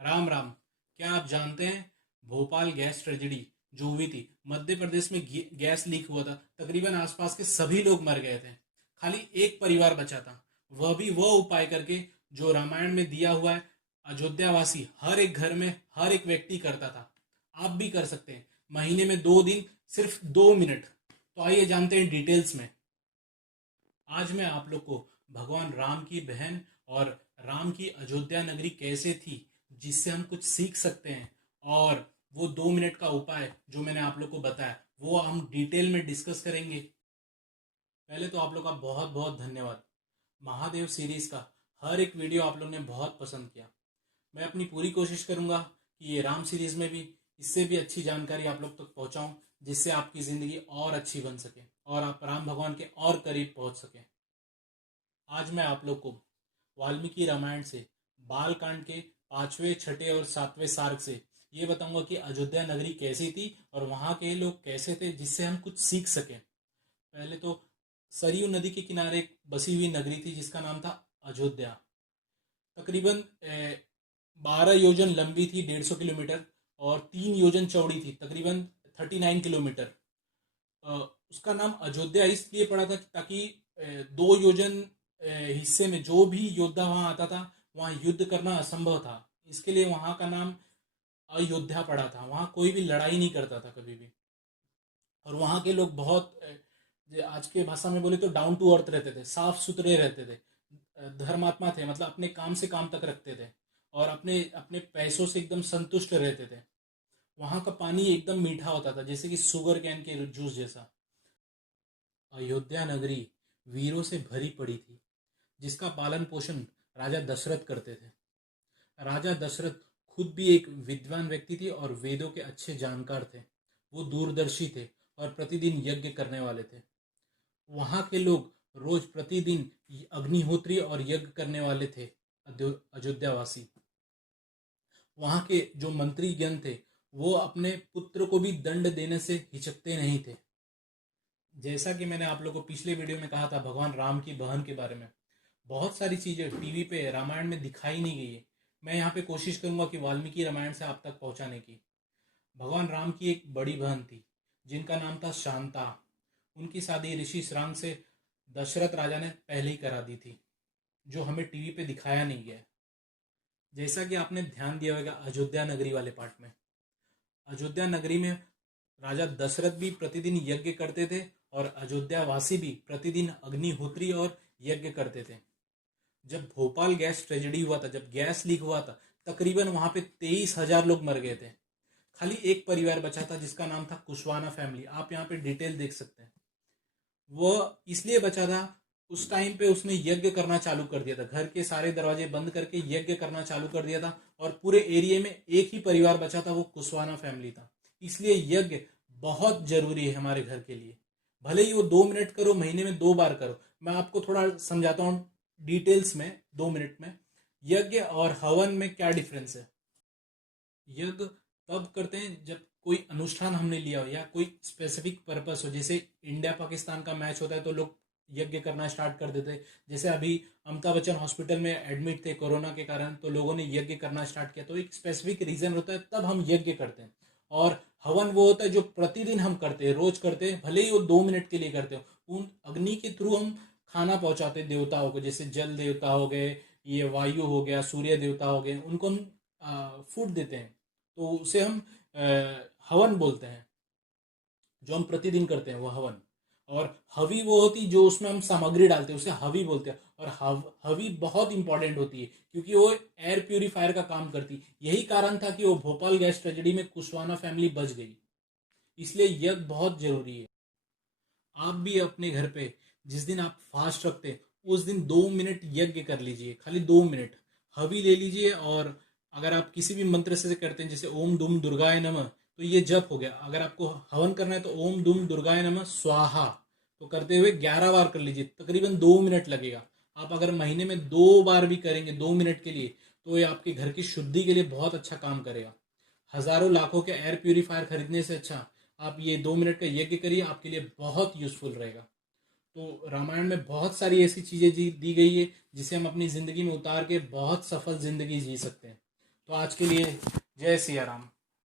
राम राम। क्या आप जानते हैं भोपाल गैस ट्रेजेडी जो हुई थी, मध्य प्रदेश में गैस लीक हुआ था। तकरीबन आसपास के सभी लोग मर गए थे। खाली एक परिवार बचा था, वह भी वह उपाय करके जो रामायण में दिया हुआ है। अयोध्यावासी हर एक घर में हर एक व्यक्ति करता था। आप भी कर सकते हैं। महीने में 2 दिन, सिर्फ 2 मिनट। तो आइए जानते हैं डिटेल्स में। आज मैं आप लोग को भगवान राम की बहन और राम की अयोध्या नगरी कैसे थी, जिससे हम कुछ सीख सकते हैं, और वो 2 मिनट का उपाय जो मैंने आप लोग को बताया वो हम डिटेल में डिस्कस करेंगे। पहले तो आप लोग का बहुत बहुत धन्यवाद। महादेव सीरीज का हर एक वीडियो आप लोग ने बहुत पसंद किया। मैं अपनी पूरी कोशिश करूंगा कि ये राम सीरीज में भी इससे भी अच्छी जानकारी आप लोग तक पहुंचाऊं, जिससे आपकी ज़िंदगी और अच्छी बन सके और आप राम भगवान के और करीब पहुंच सकें। आज मैं आप लोग को वाल्मीकि रामायण से बालकांड के 5वें, 6ठे और 7वें सार्ग से ये बताऊंगा कि अयोध्या नगरी कैसी थी और वहाँ के लोग कैसे थे, जिससे हम कुछ सीख सकें। पहले तो सरयू नदी के किनारे एक बसी हुई नगरी थी जिसका नाम था अयोध्या। तकरीबन 12 योजन लंबी थी, 150 किलोमीटर, और 3 योजन चौड़ी थी, तकरीबन 39 किलोमीटर। उसका नाम अयोध्या इसलिए पड़ा था ताकि 2 योजन हिस्से में जो भी योद्धा वहां आता था, वहां युद्ध करना असंभव था। इसके लिए वहां का नाम अयोध्या पड़ा था। वहां कोई भी लड़ाई नहीं करता था कभी भी। और वहां के लोग बहुत आज के भाषा में बोले तो डाउन टू अर्थ रहते थे, साफ सुथरे रहते थे, धर्मात्मा थे, मतलब अपने काम से काम तक रखते थे और अपने अपने पैसों से एकदम संतुष्ट रहते थे। वहां का पानी एकदम मीठा होता था, जैसे कि शुगर कैन के जूस जैसा। अयोध्या नगरी वीरों से भरी पड़ी थी, जिसका पालन पोषण राजा दशरथ करते थे। राजा दशरथ खुद भी एक विद्वान व्यक्ति थे और वेदों के अच्छे जानकार थे। वो दूरदर्शी थे और प्रतिदिन यज्ञ करने वाले थे। वहां के लोग रोज प्रतिदिन अग्निहोत्री और यज्ञ करने वाले थे। अयोध्यावासी, वहां के जो मंत्री गण थे, वो अपने पुत्र को भी दंड देने से हिचकते नहीं थे। जैसा कि मैंने आप लोगों को पिछले वीडियो में कहा था भगवान राम की बहन के बारे में, बहुत सारी चीजें टीवी पे रामायण में दिखाई नहीं गई है। मैं यहाँ पे कोशिश करूंगा कि वाल्मीकि रामायण से आप तक पहुंचाने की। भगवान राम की एक बड़ी बहन थी जिनका नाम था शांता। उनकी शादी ऋषि श्रांग से दशरथ राजा ने पहले ही करा दी थी, जो हमें टीवी पे दिखाया नहीं गया। जैसा कि आपने ध्यान दिया होगा अयोध्या नगरी वाले पार्ट में, अयोध्या नगरी में राजा दशरथ भी प्रतिदिन यज्ञ करते थे और अयोध्या वासी भी प्रतिदिन अग्निहोत्री और यज्ञ करते थे। जब भोपाल गैस ट्रेजेडी हुआ था, जब गैस लीक हुआ था, तकरीबन वहां पे 23,000 लोग मर गए थे। खाली एक परिवार बचा था जिसका नाम था कुशवाना फैमिली। आप यहाँ पे डिटेल देख सकते हैं। वो इसलिए बचा था, उस टाइम पे उसने यज्ञ करना चालू कर दिया था, घर के सारे दरवाजे बंद करके यज्ञ करना चालू कर दिया था। और पूरे एरिया में एक ही परिवार बचा था, वो कुशवाना फैमिली था। इसलिए यज्ञ बहुत जरूरी है हमारे घर के लिए। भले ही वो 2 मिनट करो, महीने में 2 बार करो। मैं आपको थोड़ा समझाता हूँ डिटेल्स में, 2 मिनट में। यज्ञ और हवन में क्या डिफरेंस है। यज्ञ तब करते हैं जब कोई अनुष्ठान हमने लिया हो या कोई स्पेसिफिक पर्पस हो। जैसे इंडिया पाकिस्तान का मैच होता है तो लोग यज्ञ करना स्टार्ट कर देते हैं। जैसे अभी अमिताभ बच्चन हॉस्पिटल में एडमिट थे कोरोना के कारण, तो लोगों ने यज्ञ करना स्टार्ट किया। तो एक स्पेसिफिक रीजन होता है, तब हम यज्ञ करते हैं। और हवन वो होता है जो प्रतिदिन हम करते हैं, रोज करते हैं, भले ही वो 2 मिनट के लिए करते हो। उन अग्नि के थ्रू हम खाना पहुंचाते हैं देवताओं को। जैसे जल देवता हो गए, ये वायु हो गया, सूर्य देवता हो गए, उनको हम फूड देते हैं। तो उसे हम हवन बोलते हैं। जो हम प्रतिदिन करते हैं वो हवन। और हवी वो होती जो उसमें हम सामग्री डालते हैं, उसे हवी बोलते हैं। और हवी बहुत इंपॉर्टेंट होती है क्योंकि वो एयर प्यूरिफायर का काम करती है। यही कारण था कि वो भोपाल गैस ट्रेजेडी में कुशवाना फैमिली बच गई। इसलिए यज्ञ बहुत जरूरी है। आप भी अपने घर पे जिस दिन आप फास्ट रखते हैं, उस दिन 2 मिनट यज्ञ कर लीजिए, खाली 2 मिनट हवी ले लीजिए। और अगर आप किसी भी मंत्र से करते हैं, जैसे ओम दुम दुर्गाय नमः, तो ये जप हो गया। अगर आपको हवन करना है तो ओम दुम दुर्गाय नमः स्वाहा, तो करते हुए 11 बार कर लीजिए, तकरीबन 2 मिनट लगेगा। आप अगर महीने में 2 बार भी करेंगे 2 मिनट के लिए, तो ये आपके घर की शुद्धि के लिए बहुत अच्छा काम करेगा। हजारों लाखों के एयर प्यूरिफायर खरीदने से अच्छा आप ये 2 मिनट का यज्ञ करिए, आपके लिए बहुत यूजफुल रहेगा। तो रामायण में बहुत सारी ऐसी चीजें दी गई है जिसे हम अपनी जिंदगी में उतार के बहुत सफल जिंदगी जी सकते हैं। तो आज के लिए जय सिया राम।